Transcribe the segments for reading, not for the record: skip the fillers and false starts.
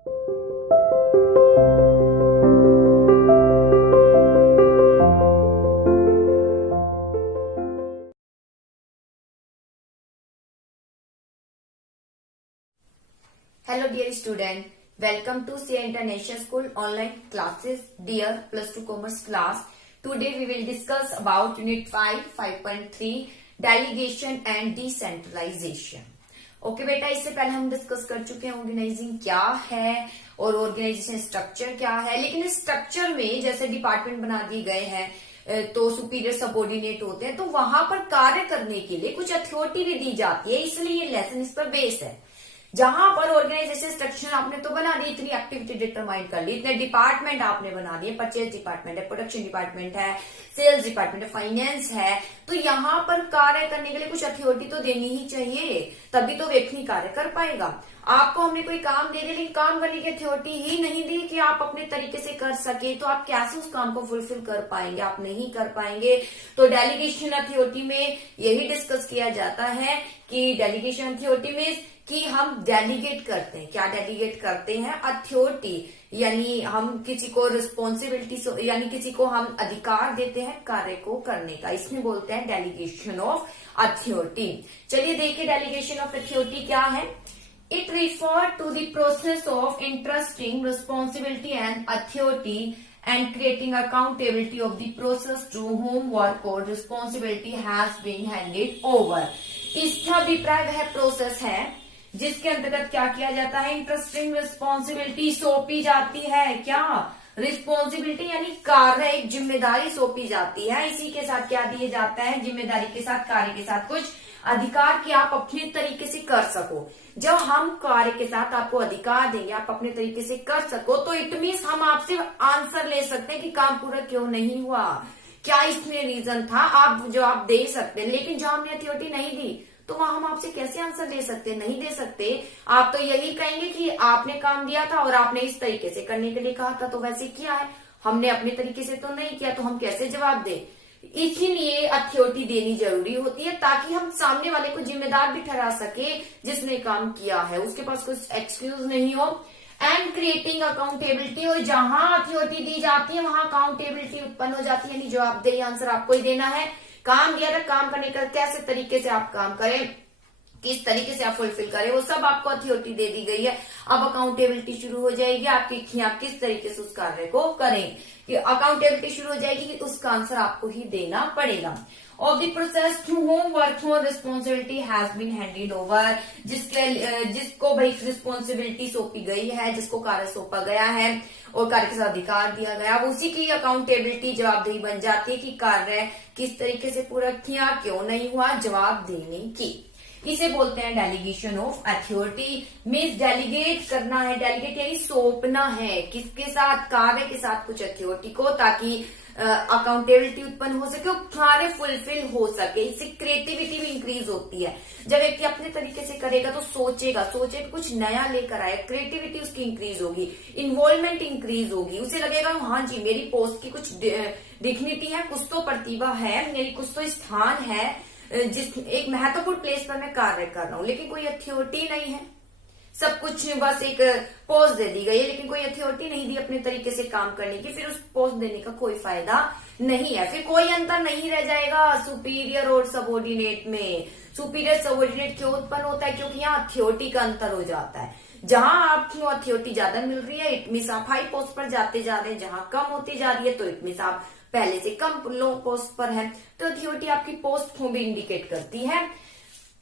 Hello dear student, welcome to CA International School online classes. Dear plus 2 commerce class, today we will discuss about unit 5.3 delegation and decentralization. Okay बेटा, इससे पहले हम discuss कर चुके हैं organising क्या है और ऑर्गेनाइजेशन स्ट्रक्चर क्या है। लेकिन इस स्ट्रक्चर में जैसे डिपार्टमेंट बना दिए गए हैं तो सुपीरियर सबऑर्डिनेट होते हैं, तो वहां पर कार्य करने के लिए कुछ अथॉरिटी भी दी जाती है, इसलिए ये लेसन इस पर बेस है। जहां पर ऑर्गेनाइजेशन स्ट्रक्चर आपने तो बना दी, इतनी एक्टिविटी डिटरमाइन कर ली, इतने डिपार्टमेंट आपने बना दिए, परचेज डिपार्टमेंट है, प्रोडक्शन डिपार्टमेंट है, सेल्स डिपार्टमेंट है, फाइनेंस है, तो यहाँ पर कार्य करने के लिए कुछ अथॉरिटी तो देनी ही चाहिए, तभी तो व्यक्ति कार्य कर पाएगा। आपको हमने कोई काम दे दिया लेकिन काम करने की अथॉरिटी ही नहीं दी कि आप अपने तरीके से कर सके, तो आप कैसे उस काम को फुलफिल कर पाएंगे? आप नहीं कर पाएंगे। तो डेलीगेशन अथॉरिटी में यही डिस्कस किया जाता है कि डेलीगेशन अथॉरिटी में कि हम डेलीगेट करते हैं। क्या डेलीगेट करते हैं? अथॉरिटी, यानी हम किसी को रिस्पॉन्सिबिलिटी, यानी किसी को हम अधिकार देते हैं कार्य को करने का, इसमें बोलते हैं डेलीगेशन ऑफ अथॉरिटी। चलिए देखिए डेलीगेशन ऑफ अथॉरिटी क्या है। It refers to the process of entrusting responsibility and authority and creating accountability of the process to whom work or responsibility has been handed over. इसका अभिप्राय वह process है जिसके अंतर्गत क्या किया जाता है? इंटरेस्टिंग रिस्पॉन्सिबिलिटी सौंपी जाती है। क्या? रिस्पॉन्सिबिलिटी यानी कार्य, एक जिम्मेदारी सौंपी जाती है। इसी के साथ क्या दिए जाता है? जिम्मेदारी के साथ, कार्य के साथ कुछ अधिकार कि आप अपने तरीके से कर सको। जब हम कार्य के साथ आपको अधिकार देंगे, आप अपने तरीके से कर सको, तो इट मीन्स हम आपसे आंसर ले सकते हैं कि काम पूरा क्यों नहीं हुआ, क्या इसमें रीजन था, आप जवाब दे सकते हैं। लेकिन जो हमने अथॉरिटी नहीं दी तो वहां हम आपसे कैसे आंसर दे सकते? नहीं दे सकते। आप तो यही कहेंगे कि आपने काम दिया था और आपने इस तरीके से करने के लिए कहा था, तो वैसे किया है, हमने अपने तरीके से तो नहीं किया, तो हम कैसे जवाब दें? इसीलिए अथॉरिटी देनी जरूरी होती है ताकि हम सामने वाले को जिम्मेदार भी ठहरा सके जिसने काम किया है, उसके पास कुछ एक्सक्यूज नहीं हो। एंड क्रिएटिंग अकाउंटेबिलिटी, और जहां अथॉरिटी दी जाती है वहां अकाउंटेबिलिटी उत्पन्न हो जाती है, यानी जवाबदेही, आंसर आपको ही देना है। काम दिया था, काम करने का कैसे तरीके से आप काम करें, किस तरीके से आप फुलफिल करें, वो सब आपको अथॉरिटी दे दी गई है। अब अकाउंटेबिलिटी शुरू हो जाएगी आपकी कि आप किस तरीके से उस कार्य को करें, कि अकाउंटेबिलिटी शुरू हो जाएगी कि उसका आंसर आपको ही देना पड़ेगा। Of the process to home work और responsibility has been handed over, जिसको भाई रिस्पॉन्सिबिलिटी सौंपी गई है, जिसको कार्य सौंपा गया है और कार्य के साथ अधिकार दिया गया, उसी की अकाउंटेबिलिटी, जवाबदेही बन जाती है कि कार्य किस तरीके से पूरा किया, क्यों नहीं हुआ, जवाब देने की। इसे बोलते हैं delegation of authority. Means delegate करना है, डेलीगेट यानी सौंपना है, किसके साथ? कार्य के साथ कुछ अथॉरिटी को, ताकि अकाउंटेबिलिटी उत्पन्न हो सके और कार्य फुलफिल हो सके। इससे क्रिएटिविटी भी इंक्रीज होती है। जब व्यक्ति अपने तरीके से करेगा तो सोचेगा कुछ नया लेकर आए, क्रिएटिविटी उसकी इंक्रीज होगी, इन्वॉल्वमेंट इंक्रीज होगी, उसे लगेगा हाँ जी मेरी पोस्ट की कुछ डिग्निटी है, कुछ तो प्रतिभा है, मेरी कुछ तो स्थान है, जिस एक महत्वपूर्ण प्लेस पर मैं कार्य कर रहा हूँ। लेकिन कोई अथॉरिटी नहीं है, सब कुछ बस एक पोस्ट दे दी गई है, लेकिन कोई अथॉरिटी नहीं दी अपने तरीके से काम करने की, फिर उस पोस्ट देने का कोई फायदा नहीं है, फिर कोई अंतर नहीं रह जाएगा सुपीरियर और सबऑर्डिनेट में। सुपीरियर सबऑर्डिनेट क्यों उत्पन्न होता है? क्योंकि यहाँ अथॉरिटी का अंतर हो जाता है। जहां आपको अथॉरिटी ज्यादा मिल रही है इट मीन्स आप हाई पोस्ट पर जाते जा रहे हैं, जहां कम होती जा रही है तो इट मीन्स आप पहले से कम लो पोस्ट पर है। तो अथॉरिटी आपकी पोस्ट को भी इंडिकेट करती है।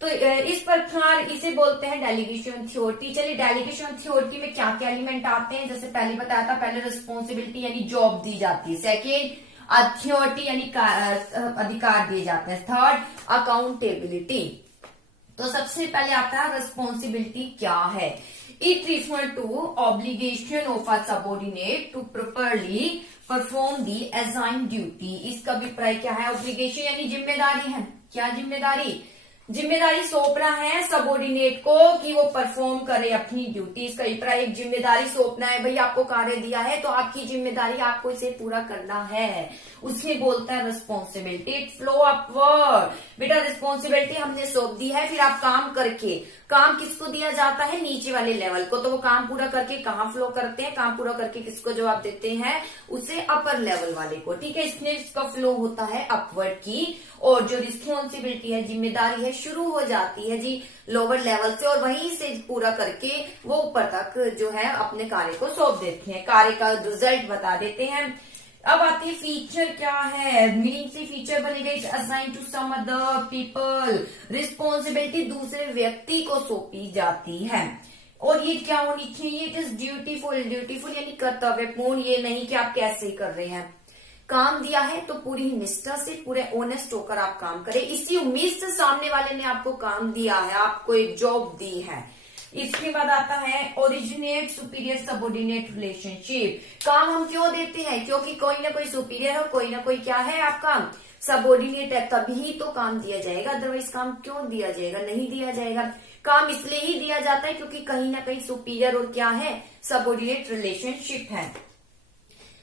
तो इस प्रकार इसे बोलते हैं डेलीगेशन अथॉरिटी। चलिए डेलीगेशन अथॉरिटी में क्या क्या एलिमेंट आते हैं, जैसे पहले बताया था, पहले रिस्पॉन्सिबिलिटी यानी जॉब दी जाती है, सेकेंड अथॉरिटी यानी अधिकार दिए जाते हैं, थर्ड अकाउंटेबिलिटी। तो सबसे पहले आता है रिस्पॉन्सिबिलिटी क्या है। It refer to obligation of a subordinate to properly perform the assign duty. इसका अभिप्राय क्या है? ऑब्लिगेशन यानी जिम्मेदारी है। क्या जिम्मेदारी? जिम्मेदारी सौंपना है सबऑर्डिनेट को कि वो परफॉर्म करे अपनी ड्यूटी। इसका अभिप्राय एक जिम्मेदारी सौंपना है, भाई आपको कार्य दिया है तो आपकी जिम्मेदारी, आपको इसे पूरा करना है, उसमें बोलता है रिस्पॉन्सिबिलिटी। It flow upward. बेटा रिस्पॉन्सिबिलिटी हमने सौंप दी है, फिर आप काम करके काम किसको दिया जाता है, नीचे वाले लेवल को, तो वो काम पूरा करके कहाँ फ्लो करते हैं, काम पूरा करके किसको जवाब देते हैं, उसे अपर लेवल वाले को। ठीक है, इसमें इसका फ्लो होता है अपवर्ड की, और जो रिस्पॉन्सिबिलिटी है, जिम्मेदारी है, शुरू हो जाती है जी लोअर लेवल से, और वहीं से पूरा करके वो ऊपर तक जो है अपने कार्य को सौंप देते हैं, कार्य का रिजल्ट बता देते हैं। अब आते हैं फीचर क्या है, मीनिंग से फीचर बनेगा it assign to some other people, responsibility दूसरे व्यक्ति को सौंपी जाती है, और ये क्या होनी चाहिए, इट इज ड्यूटीफुल, ड्यूटीफुल यानी कर्तव्यपूर्ण, ये नहीं कि आप कैसे कर रहे हैं, काम दिया है तो पूरी निष्ठा से, पूरे ऑनेस्ट होकर आप काम करें, इसी उम्मीद से सामने वाले ने आपको काम दिया है, आपको एक जॉब दी है। इसके बाद आता है ओरिजिनेट सुपीरियर सबऑर्डिनेट रिलेशनशिप, काम हम क्यों देते हैं, क्योंकि कोई ना कोई सुपीरियर हो, कोई ना कोई क्या है आपका सबऑर्डिनेट है, तभी तो काम दिया जाएगा, अदरवाइज काम क्यों दिया जाएगा, नहीं दिया जाएगा। काम इसलिए ही दिया जाता है क्योंकि कहीं ना कहीं सुपीरियर और क्या है, सबऑर्डिनेट रिलेशनशिप है।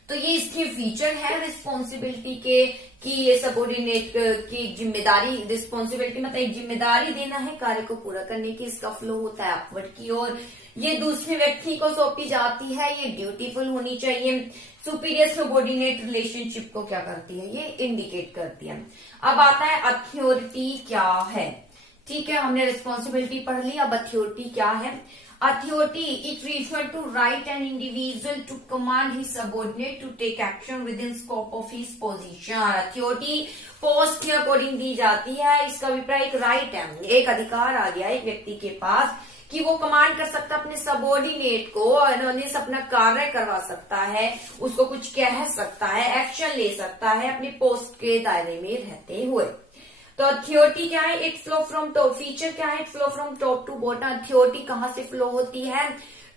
तो ये इसके फीचर है रिस्पॉन्सिबिलिटी के, कि ये सबऑर्डिनेट की जिम्मेदारी, रिस्पॉन्सिबिलिटी मतलब एक जिम्मेदारी देना है कार्य को पूरा करने की, इसका फ्लो होता है अपवर्ड की ओर, ये दूसरे व्यक्ति को सौंपी जाती है, ये ड्यूटीफुल होनी चाहिए। सुपीरियर सबऑर्डिनेट रिलेशनशिप को क्या करती है, ये इंडिकेट करती है। अब आता है अथॉरिटी क्या है। ठीक है, हमने रिस्पॉन्सिबिलिटी पढ़ ली, अब अथॉरिटी क्या है। Authority, it refers to right an individual to command his subordinate to take action within scope of his position. Authority post के अकॉर्डिंग दी जाती है, इसका अभिप्राय एक राइट है, एक अधिकार आ गया एक व्यक्ति के पास कि वो कमांड कर सकता है अपने सबऑर्डिनेट को, उन्होंने अपना कार्य करवा सकता है, उसको कुछ कह सकता है, एक्शन ले सकता है अपने पोस्ट के दायरे में रहते हुए। तो अथॉरिटी क्या है, it flow from top, feature क्या है, it flow from top to bottom, authority कहाँ से फ्लो होती है,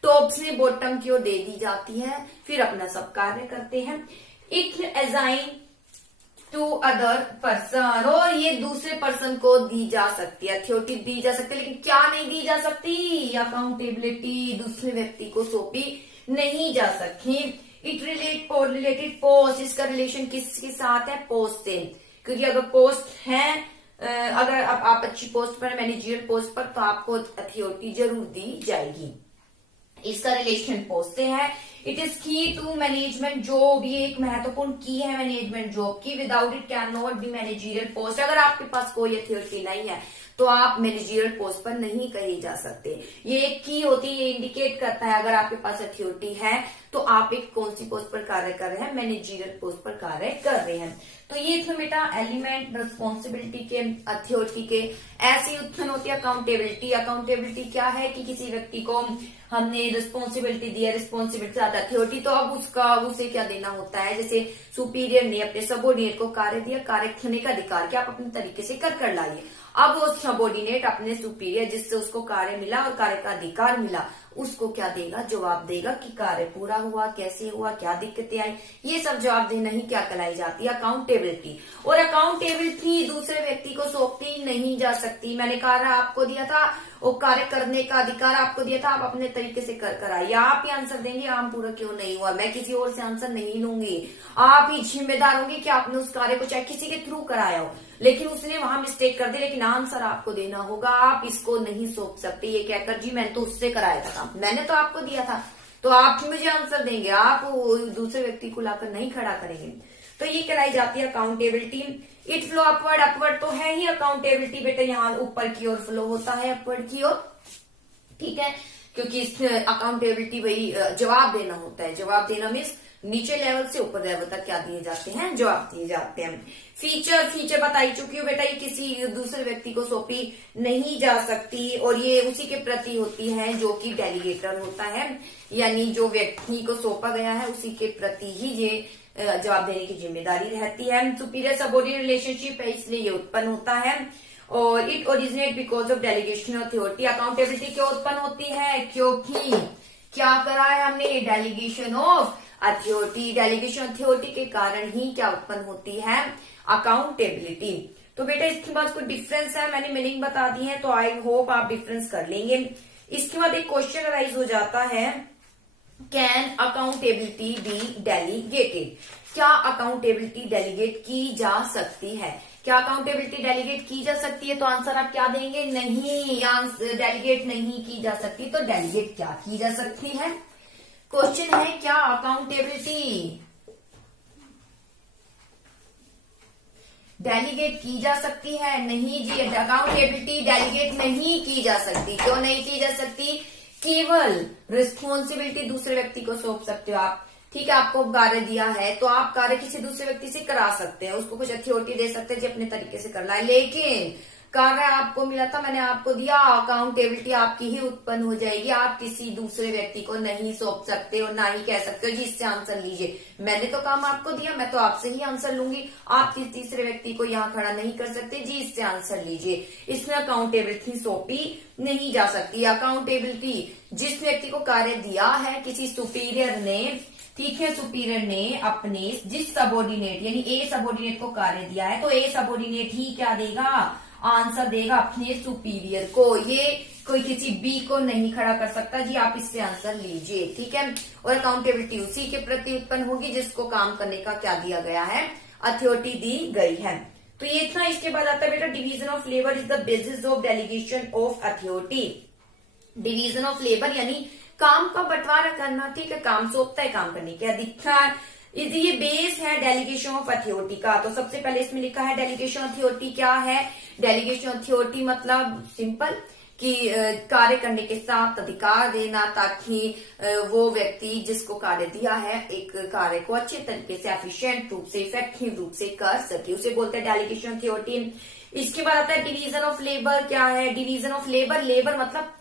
टॉप से बॉटम की ओर दे दी जाती है, फिर अपना सब कार्य करते हैं। It assign to other person, और ये दूसरे पर्सन को दी जा सकती है, अथॉरिटी दी जा सकती है, लेकिन क्या नहीं दी जा सकती, अकाउंटेबिलिटी दूसरे व्यक्ति को सौंपी नहीं जा सकती। इट रिलेटेड पोस्ट, इसका रिलेशन किसके साथ है, पोस्ट से, क्योंकि अगर पोस्ट है, अगर आप अच्छी पोस्ट पर, मैनेजरियल पोस्ट पर, तो आपको अथॉरिटी जरूर दी जाएगी, इसका रिलेशन पोस्ट से है। इट इज की टू मैनेजमेंट जॉब, ये एक महत्वपूर्ण की है मैनेजमेंट जॉब की, without it can not be managerial post, अगर आपके पास कोई अथॉरिटी नहीं है तो आप मैनेजरियल पोस्ट पर नहीं कहे जा सकते, ये एक की होती है, ये इंडिकेट करता है अगर आपके पास अथॉरिटी है तो आप एक कौन सी पोस्ट पर कार्य कर रहे हैं, मैनेजरियल पोस्ट पर कार्य कर रहे हैं। तो ये थे बेटा एलिमेंट रिस्पॉन्सिबिलिटी के, अथॉरिटी के। ऐसी उत्पन्न होती है अकाउंटेबिलिटी। अकाउंटेबिलिटी क्या है कि किसी व्यक्ति को हमने रिस्पॉन्सिबिलिटी दी है, रिस्पॉन्सिबिलिटी आता है अथॉरिटी, तो अब उसे क्या देना होता है, जैसे सुपीरियर ने अपने सबऑर्डिनेट को कार्य दिया, कार्य करने का अधिकार कि आप अपने तरीके से कर लाइए। अब वो सबऑर्डिनेट अपने सुपीरियर जिससे उसको कार्य मिला और कार्य का अधिकार मिला, उसको क्या देगा, जवाब देगा कि कार्य पूरा हुआ, कैसे हुआ, क्या दिक्कतें आई, ये सब जवाब देना ही क्या कहलाई जाती है, अकाउंटेबिलिटी। और अकाउंटेबिलिटी दूसरे व्यक्ति को सौंपी नहीं जा सकती। मैंने कार्य आपको दिया था, वो कार्य करने का अधिकार आपको दिया था, आप अपने तरीके से कर आइए, आप ही आंसर देंगे आम पूरा क्यों नहीं हुआ, मैं किसी और से आंसर नहीं लूंगी, आप ही जिम्मेदार होंगे कि आपने उस कार्य को चाहे किसी के थ्रू कराया हो, लेकिन उसने वहां मिस्टेक कर दी, लेकिन आंसर आपको देना होगा, आप इसको नहीं सौंप सकते ये कहकर जी मैंने तो उससे कराया था काम, मैंने तो आपको दिया था, तो आप मुझे आंसर देंगे, आप दूसरे व्यक्ति को लाकर नहीं खड़ा करेंगे। तो ये कहलाई जाती है accountability. It flow upward, upward तो है ही अकाउंटेबिलिटी बेटा, यहाँ ऊपर की ओर फ्लो होता है अपवर्ड की ओर, ठीक है, क्योंकि इसमें अकाउंटेबिलिटी वही जवाब देना होता है, जवाब देना मीन्स नीचे लेवल से ऊपर लेवल तक क्या दिए जाते हैं, जवाब दिए जाते हैं। फीचर बताई चुकी हूँ बेटा, ये किसी दूसरे व्यक्ति को सौंपी नहीं जा सकती, और ये उसी के प्रति होती है जो कि डेलीगेटर होता है, यानी जो व्यक्ति को सौंपा गया है उसी के प्रति ही ये जवाब देने की जिम्मेदारी रहती है। सुपीरियर सबऑर्डिनेट रिलेशनशिप है, इसलिए ये उत्पन्न होता है। और it originate because of delegation authority. Accountability क्यों उत्पन्न होती है, क्योंकि क्या करा है हमने, delegation of authority, delegation authority के कारण ही क्या उत्पन्न होती है, अकाउंटेबिलिटी। तो बेटा इसके बाद कोई डिफरेंस है, मैंने मीनिंग बता दी है, तो आई होप आप डिफरेंस कर लेंगे। इसके बाद एक क्वेश्चन अराइज हो जाता है, कैन अकाउंटेबिलिटी बी डेलीगेटेड, क्या अकाउंटेबिलिटी डेलीगेट की जा सकती है। क्या अकाउंटेबिलिटी डेलीगेट की जा सकती है? तो आंसर आप क्या देंगे? नहीं, डेलीगेट नहीं की जा सकती। तो डेलीगेट क्या की जा सकती है? क्वेश्चन है क्या अकाउंटेबिलिटी डेलीगेट की जा सकती है? नहीं जी, अकाउंटेबिलिटी डेलीगेट नहीं की जा सकती। क्यों नहीं की जा सकती? केवल रिस्पॉन्सिबिलिटी दूसरे व्यक्ति को सौंप सकते हो आप। ठीक है, आपको कार्य दिया है तो आप कार्य किसी दूसरे व्यक्ति से करा सकते हैं, उसको कुछ अथॉरिटी दे सकते हैं जी अपने तरीके से करना है। लेकिन कार्य आपको मिला था, मैंने आपको दिया, अकाउंटेबिलिटी आपकी ही उत्पन्न हो जाएगी। आप किसी दूसरे व्यक्ति को नहीं सौंप सकते और ना ही कह सकते हो जी इससे आंसर लीजिए। मैंने तो काम आपको दिया, मैं तो आपसे ही आंसर लूंगी। आप किसी तीसरे व्यक्ति को यहाँ खड़ा नहीं कर सकते जी इससे आंसर लीजिए। इसमें अकाउंटेबिलिटी सौंपी नहीं जा सकती। अकाउंटेबिलिटी जिस व्यक्ति को कार्य दिया है किसी सुपीरियर ने, ठीक है, सुपीरियर ने अपने जिस सबॉर्डिनेट यानी ए सबॉर्डिनेट को कार्य दिया है तो ए सबॉर्डिनेट ही क्या देगा? आंसर देगा अपने सुपीरियर को। ये कोई किसी बी को नहीं खड़ा कर सकता जी, आप इससे आंसर लीजिए। ठीक है, और अकाउंटेबिलिटी उसी के प्रति उत्पन्न होगी जिसको काम करने का क्या दिया गया है? अथॉरिटी दी गई है। तो ये इतना। इसके बाद आता है बेटा division of labour is the basis of delegation of authority. Division of labour यानी काम का बंटवारा करना। ठीक है, काम सौंपता है, काम करने के अधिकार। ये बेस है डेलीगेशन ऑफ अथॉरिटी का। तो सबसे पहले इसमें लिखा है डेलीगेशन अथॉरिटी क्या है? डेलीगेशन अथॉरिटी मतलब सिंपल कि कार्य करने के साथ अधिकार देना, ताकि वो व्यक्ति जिसको कार्य दिया है एक कार्य को अच्छे तरीके से, एफिशिएंट रूप से, इफेक्टिव रूप से कर सके, उसे बोलते हैं डेलीगेशन अथॉरिटी। इसके बाद आता है डिवीजन ऑफ लेबर। क्या है डिवीजन ऑफ लेबर? लेबर मतलब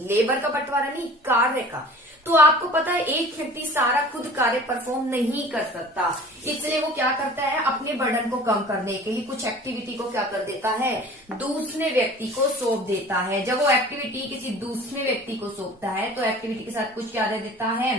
लेबर का बंटवारा नहीं, कार्य का। तो आपको पता है एक व्यक्ति सारा खुद कार्य परफॉर्म नहीं कर सकता, इसलिए वो क्या करता है? अपने बर्डन को कम करने के लिए कुछ एक्टिविटी को क्या कर देता है? दूसरे व्यक्ति को सौंप देता है। जब वो एक्टिविटी किसी दूसरे व्यक्ति को सौंपता है तो एक्टिविटी के साथ कुछ क्या दे देता है?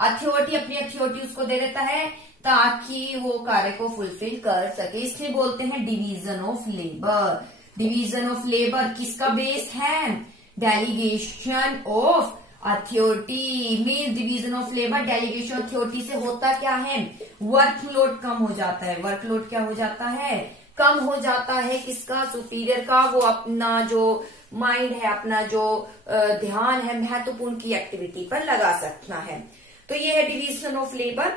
अथॉरिटी, अपनी अथॉरिटी उसको दे देता है ताकि वो कार्य को फुलफिल कर सके। इसलिए बोलते हैं division of labour. Division of labour किसका बेस है? Delegation of authority. Mean division of labour delegation authority से होता क्या है? वर्कलोड कम हो जाता है। वर्कलोड क्या हो जाता है? कम हो जाता है। किसका? सुपीरियर का। वो अपना जो माइंड है, अपना जो ध्यान है महत्वपूर्ण की एक्टिविटी पर लगा सकता है। तो ये है डिवीजन ऑफ लेबर।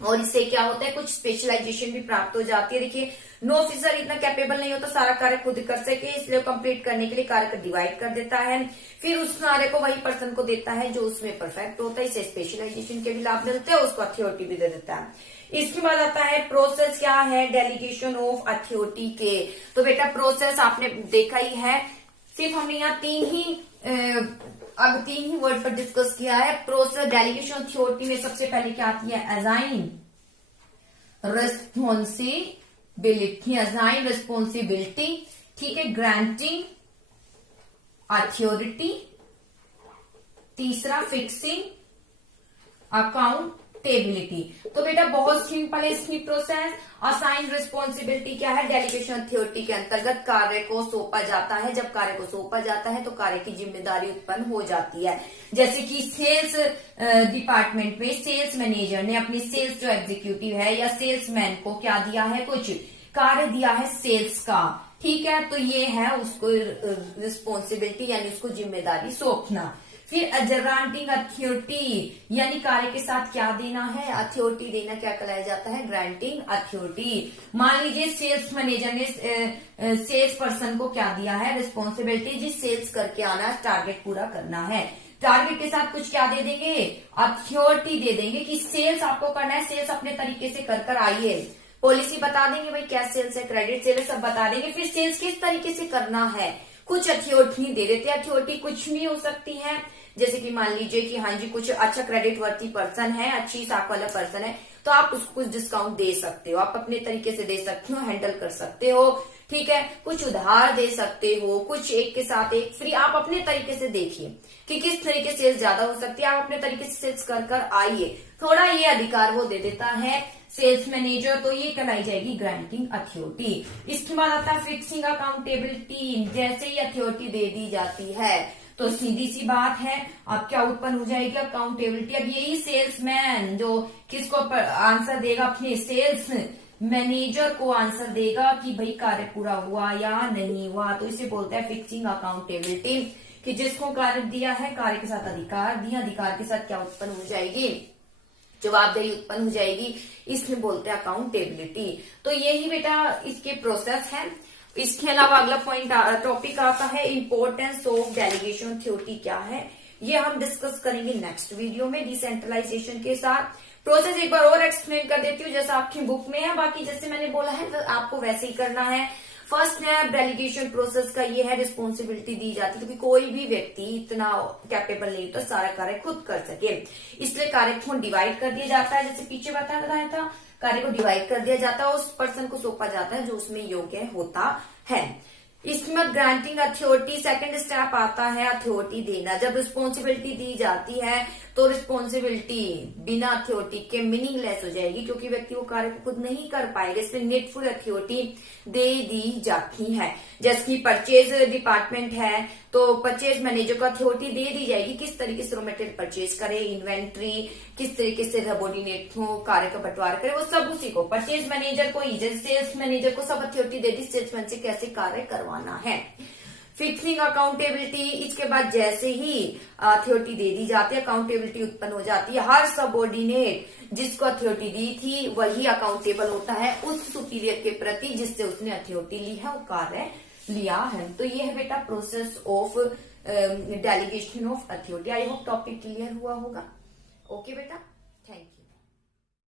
और इससे क्या होता है? कुछ स्पेशलाइजेशन भी प्राप्त हो जाती है। देखिए, नो ऑफिसर इतना कैपेबल नहीं होता सारा कार्य खुद कर सके, इसलिए कंप्लीट करने के लिए कार्य को डिवाइड कर देता है, फिर उस कार्य को वही पर्सन को देता है जो उसमें परफेक्ट होता है। इसे स्पेशलाइजेशन के भी लाभ मिलते हैं, उसको अथॉरिटी भी दे देता है। इसके बाद आता है प्रोसेस। क्या है डेलीगेशन ऑफ अथॉरिटी के? तो बेटा प्रोसेस आपने देखा ही है, सिर्फ हमने यहाँ तीन ही वर्ड पर डिस्कस किया है। प्रोसेस डेलीगेशन अथॉरिटी में सबसे पहले क्या आती है? Assign responsibility. असाइन रिस्पॉन्सिबिलिटी, ठीक है। Granting authority. तीसरा फिक्सिंग अकाउंटेबिलिटी। तो बेटा बहुत सिंपल है इसकी प्रोसेस। असाइन रिस्पॉन्सिबिलिटी क्या है? डेलीगेशन अथॉरिटी के अंतर्गत कार्य को सौंपा जाता है। जब कार्य को सौंपा जाता है तो कार्य की जिम्मेदारी उत्पन्न हो जाती है। जैसे कि सेल्स डिपार्टमेंट में सेल्स मैनेजर ने अपनी सेल्स जो एग्जीक्यूटिव है या सेल्समैन को क्या दिया है? कुछ कार्य दिया है सेल्स का। ठीक है, तो ये है उसको रिस्पॉन्सिबिलिटी यानी उसको जिम्मेदारी सौंपना। फिर ग्रांटिंग अथॉरिटी यानी कार्य के साथ क्या देना है? अथॉरिटी देना क्या कहलाया जाता है? Granting authority. मान लीजिए सेल्स मैनेजर ने सेल्स पर्सन को क्या दिया है? रिस्पॉन्सिबिलिटी, जी सेल्स करके आना है, टारगेट पूरा करना है। टारगेट के साथ कुछ क्या दे देंगे? अथॉरिटी दे देंगे कि सेल्स आपको करना है, सेल्स अपने तरीके से कर आइए। पॉलिसी बता देंगे भाई क्या सेल्स है, क्रेडिट सेल है, सब बता देंगे। फिर सेल्स किस तरीके से करना है कुछ अथॉरिटी दे देते हैं। अथॉरिटी कुछ भी हो सकती है, जैसे कि मान लीजिए कि हाँ जी कुछ अच्छा क्रेडिट वर्थी पर्सन है, अच्छी साख वाला पर्सन है, तो आप उसको कुछ डिस्काउंट दे सकते हो, आप अपने तरीके से दे सकते हो, हैंडल कर सकते हो। ठीक है, कुछ उधार दे सकते हो, कुछ एक के साथ एक फ्री। आप अपने तरीके से देखिए कि किस तरीके से सेल्स ज्यादा हो सकती है, आप अपने तरीके से सेल्स कर आइए। थोड़ा ये अधिकार वो दे देता है सेल्स मैनेजर, तो ये कहलाई जाएगी ग्रांटिंग अथॉरिटी। इसके बाद आता है फिक्सिंग अकाउंटेबिलिटी। जैसे ही अथॉरिटी दे दी जाती है तो सीधी सी बात है अब क्या उत्पन्न हो जाएगी? अकाउंटेबिलिटी। अब यही सेल्समैन जो किसको आंसर देगा? अपने सेल्स मैनेजर को आंसर देगा कि भाई कार्य पूरा हुआ या नहीं हुआ। तो इसे बोलते हैं फिक्सिंग अकाउंटेबिलिटी, कि जिसको कार्य दिया है, कार्य के साथ अधिकार दिया, अधिकार के साथ क्या उत्पन्न हो जाएगी, जवाबदेही उत्पन्न हो जाएगी, इसमें बोलते हैं अकाउंटेबिलिटी। तो यही बेटा इसके प्रोसेस है। इसके अलावा अगला पॉइंट टॉपिक आता है इंपॉर्टेंस ऑफ डेलीगेशन अथॉरिटी क्या है, ये हम डिस्कस करेंगे नेक्स्ट वीडियो में डिसेंट्रलाइजेशन के साथ। प्रोसेस एक बार और एक्सप्लेन कर देती हूँ, जैसा आपकी बुक में है, बाकी जैसे मैंने बोला है तो आपको वैसे ही करना है। फर्स्ट है डेलीगेशन प्रोसेस का, ये है रिस्पॉन्सिबिलिटी दी जाती है क्योंकि कोई भी व्यक्ति इतना कैपेबल नहीं होता सारा कार्य खुद कर सके, इसलिए कार्य को डिवाइड कर दिया जाता है। जैसे पीछे बताया था, कार्य को डिवाइड कर दिया जाता है, उस पर्सन को सौंपा जाता है जो उसमें योग्य होता है। इसमें ग्रांटिंग अथॉरिटी, सेकंड स्टेप आता है अथॉरिटी देना। जब रिस्पॉन्सिबिलिटी दी जाती है तो रिस्पॉन्सिबिलिटी बिना अथॉरिटी के मीनिंगलेस हो जाएगी क्योंकि व्यक्ति वो कार्य को खुद नहीं कर पाएगा, इसलिए नीडफुल अथॉरिटी दे दी जाती है। जैसे कि परचेज डिपार्टमेंट है तो परचेज मैनेजर को अथॉरिटी दे दी जाएगी किस तरीके से रॉ मटेरियल परचेज करे, इन्वेंट्री किस तरीके से सबॉर्डिनेट हो, कार्य का बंटवारा करे, वो सब उसी को परचेज मैनेजर को ही, जैसे सेल्स मैनेजर को सब अथॉरिटी दे दी सेल्समैन से कैसे कार्य करवाना है। फिक्सिंग अकाउंटेबिलिटी, इसके बाद जैसे ही अथॉरिटी दे दी जाती है अकाउंटेबिलिटी उत्पन्न हो जाती है। हर सबऑर्डिनेट जिसको अथॉरिटी दी थी वही अकाउंटेबल होता है उस सुपीरियर के प्रति जिससे उसने अथॉरिटी ली है, वो कार्य लिया है। तो ये है बेटा process of delegation of authority. I hope topic clear हुआ होगा। ओके बेटा।